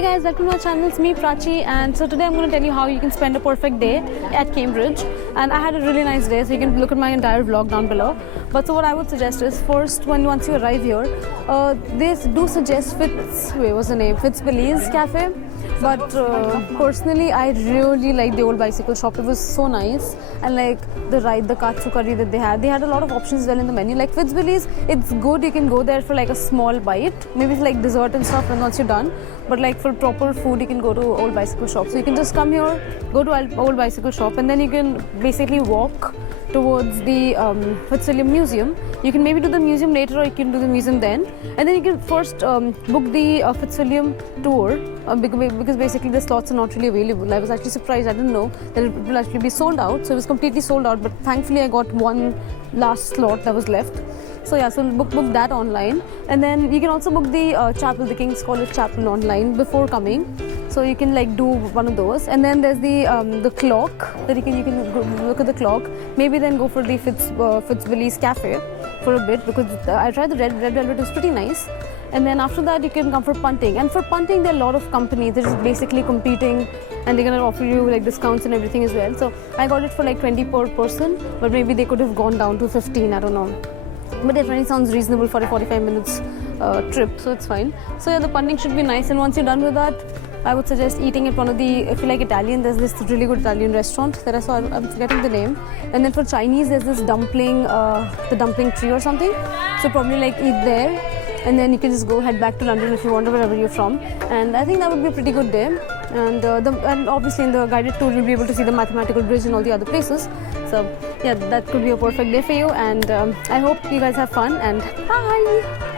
Hi guys, welcome to my channel. It's me Prachi, and so today I'm going to tell you how you can spend a perfect day at Cambridge. And I had a really nice day, so you can look at my entire vlog down below. But so what I would suggest is first, once you arrive here, they do suggest Fitzbilly's Cafe. But personally, I really liked the old bicycle shop. It was so nice, and like the katsu curry that they had a lot of options well in the menu. Like Fitzbilly's, it's good. You can go there for like a small bite, maybe for like dessert and stuff, and once you're done. But like for proper food, you can go to old bicycle shop. So you can just come here, go to old bicycle shop, and then you can basically walk towards the Fitzwilliam Museum. You can maybe do the museum later, or you can do the museum then, and then you can first book the Fitzwilliam tour because basically the slots are not really available. I was actually surprised. I didn't know that it will actually be sold out, so it was completely sold out. But thankfully, I got one last slot that was left. So yeah, so book that online, and then you can also book the chapel, the King's College Chapel online before coming. So you can like do one of those, and then there's the clock that you can go look at the clock. Maybe then go for the Fitzbilly's Cafe for a bit because I tried the red velvet. It was pretty nice. And then after that, you can come for punting. And for punting, there are a lot of companies that are basically competing, and they're gonna offer you like discounts and everything as well. So I got it for like 20 per person, but maybe they could have gone down to 15. I don't know. But it really sounds reasonable for a 45 minutes trip, so it's fine. So yeah, the punting should be nice, and once you're done with that, I would suggest eating at one of the, if you like Italian, there's this really good Italian restaurant that I saw, I'm forgetting the name. And then for Chinese, there's this dumpling, the dumpling tree or something. So probably like eat there, and then you can just go head back to London if you want, or wherever you're from. And I think that would be a pretty good day. And obviously in the guided tour, you'll be able to see the mathematical bridge and all the other places. So yeah, that could be a perfect day for you. And I hope you guys have fun, and bye!